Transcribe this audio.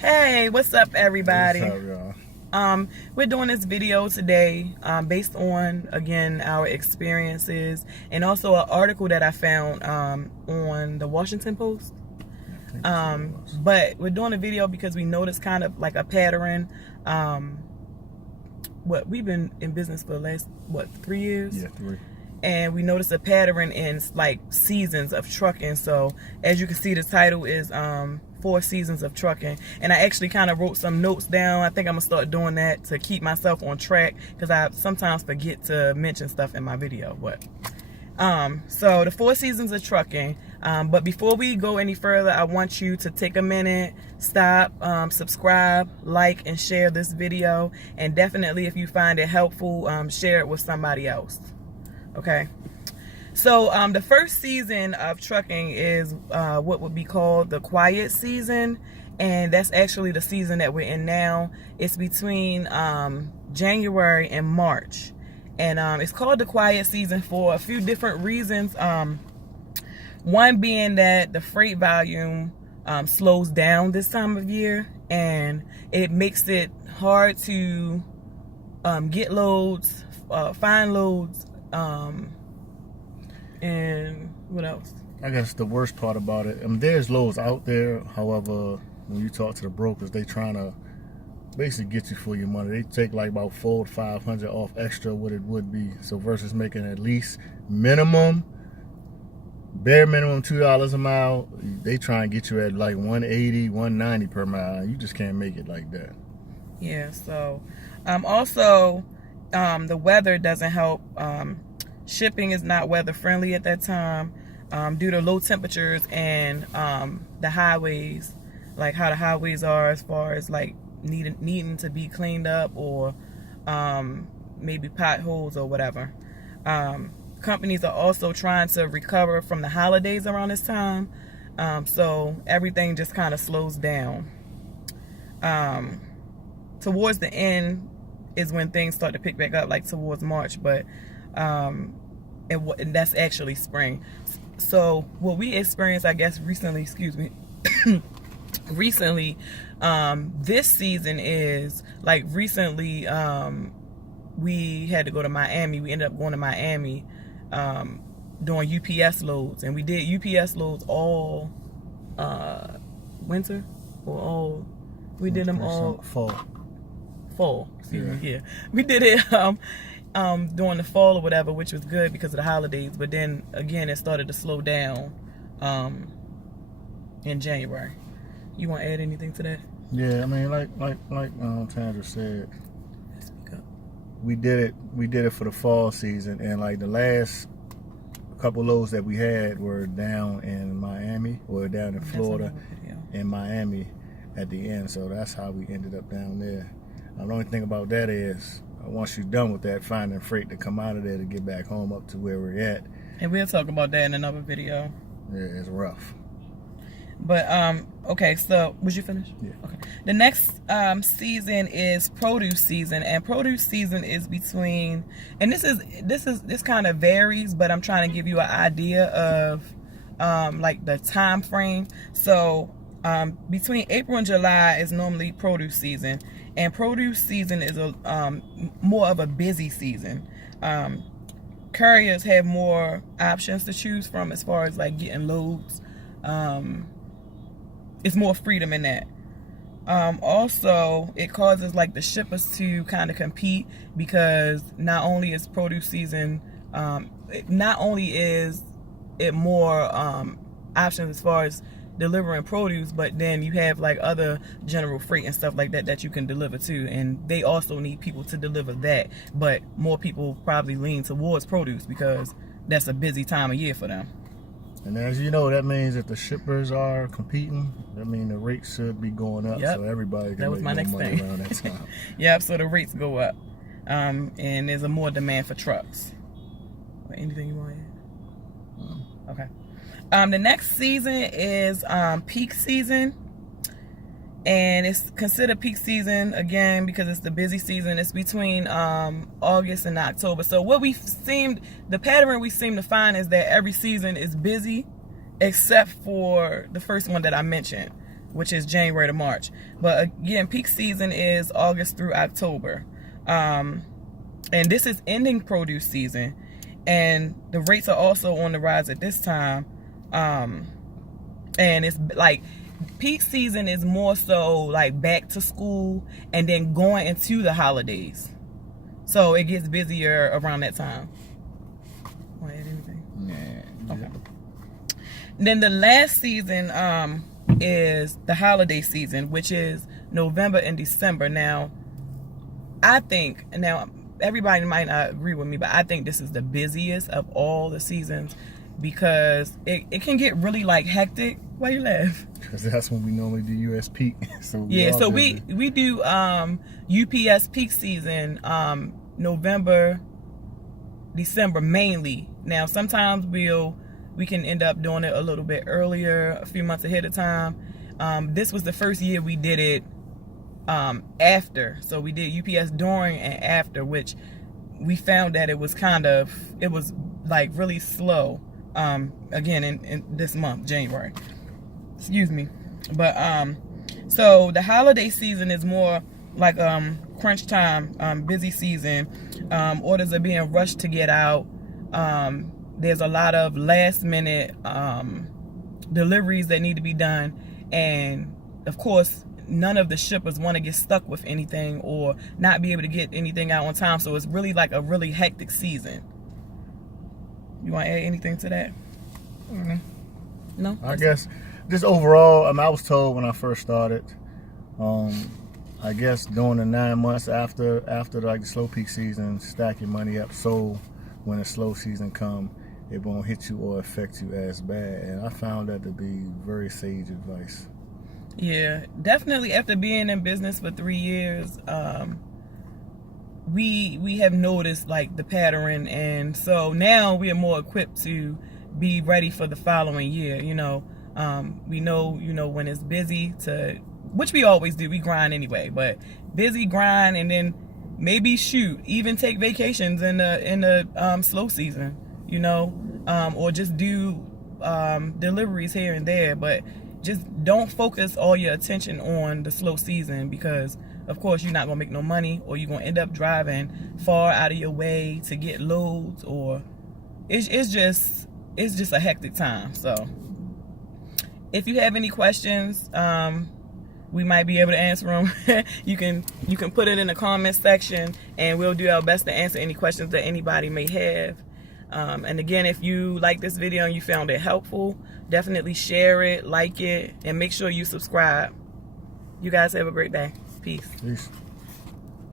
Hey, what's up, everybody? What's up, y'all? We're doing this video today based on, again, our experiences and also an article that I found on the Washington Post. But we're doing a video because we noticed kind of like a pattern. We've been in business for the last, 3 years? Yeah, 3. And we noticed a pattern in like seasons of trucking. So as you can see, the title is 4 seasons of trucking, and I actually kind of wrote some notes down. I think I'm gonna start doing that to keep myself on track, because I sometimes forget to mention stuff in my video. But so the 4 seasons of trucking. But before we go any further, I want you to take a minute, stop, subscribe, like, and share this video. And definitely, if you find it helpful, share it with somebody else. Okay, so the first season of trucking is what would be called the quiet season, and that's actually the season that we're in now. It's between January and March, and it's called the quiet season for a few different reasons. One being that the freight volume slows down this time of year, and it makes it hard to get loads, find loads. And what else? I guess the worst part about it, there's loads out there. However, when you talk to the brokers, they trying to basically get you for your money. They take like about $400 to $500 off extra what it would be. So versus making at least bare minimum $2 a mile, they try and get you at like $180, $190 per mile. You just can't make it like that. Yeah. So, also, the weather doesn't help. Shipping is not weather friendly at that time due to low temperatures and the highways, like how the highways are as far as like needing to be cleaned up, or maybe potholes or whatever. Companies are also trying to recover from the holidays around this time, so everything just kind of slows down. Towards the end is when things start to pick back up, like towards March, but and that's actually spring. So what we experienced, I guess, recently, recently, this season is like recently, we had to go to Miami. We ended up going to Miami, doing UPS loads, and we did UPS loads all winter, or all, we did them all fall. Excuse me. Yeah, we did it during the fall or whatever, which was good because of the holidays. But then again, it started to slow down in January. You want to add anything to that? Yeah, like Tandra said, we did it for the fall season, and like the last couple loads that we had were down in Miami, or down in Florida, in Miami at the end. So that's how we ended up down there. The only thing about that is, once you're done with that, finding freight to come out of there to get back home up to where we're at. And we'll talk about that in another video. Yeah, it's rough. But okay, so was you finished? Yeah. Okay. The next season is produce season, and produce season is between, and this kind of varies, but I'm trying to give you an idea of like the time frame. So between April and July is normally produce season, and produce season is a more of a busy season. Carriers have more options to choose from as far as like getting loads. It's more freedom in that. Also, it causes like the shippers to kind of compete, because not only is produce season, not only is it more options as far as delivering produce, but then you have like other general freight and stuff like that you can deliver to, and they also need people to deliver that. But more people probably lean towards produce because that's a busy time of year for them. And as you know, that means if the shippers are competing, that means the rates should be going up. Yep. So everybody can make more money around that time. Yep, so the rates go up. And there's a more demand for trucks. Anything you want to add? Okay. The next season is peak season. And it's considered peak season, again, because it's the busy season. It's between August and October. So the pattern we seem to find is that every season is busy, except for the first one that I mentioned, which is January to March. But again, peak season is August through October. And this is ending produce season. And the rates are also on the rise at this time. And it's like peak season is more so like back to school and then going into the holidays. So it gets busier around that time. Want to add anything? Yeah. Okay. Then the last season is the holiday season, which is November and December. Now, everybody might not agree with me, but I think this is the busiest of all the seasons because it can get really like hectic. Why you laugh? Because that's when we normally do US peak. So we do UPS peak season November, December mainly. Now sometimes we can end up doing it a little bit earlier, a few months ahead of time. This was the first year we did it after. So we did UPS during and after, which we found that it was like really slow. Again, in this month, January. Excuse me. But so the holiday season is more like crunch time, busy season. Orders are being rushed to get out. There's a lot of last minute deliveries that need to be done, and of course none of the shippers want to get stuck with anything or not be able to get anything out on time. So it's really like a really hectic season. You want to add anything to that? No? I guess just overall, I was told when I first started, I guess during the 9 months after like the slow peak season, stack your money up so when the slow season come, it won't hit you or affect you as bad. And I found that to be very sage advice. Yeah, definitely after being in business for 3 years, we have noticed like the pattern, and so now we are more equipped to be ready for the following year. We know when it's busy which we always do, we grind anyway, but busy, grind, and then maybe even take vacations in the slow season, or just do deliveries here and there, but just don't focus all your attention on the slow season because of course you're not gonna make no money, or you're gonna end up driving far out of your way to get loads, or it's just a hectic time. So if you have any questions, we might be able to answer them. you can put it in the comment section and we'll do our best to answer any questions that anybody may have. And again, if you like this video and you found it helpful, definitely share it, like it, and make sure you subscribe. You guys have a great day. Peace.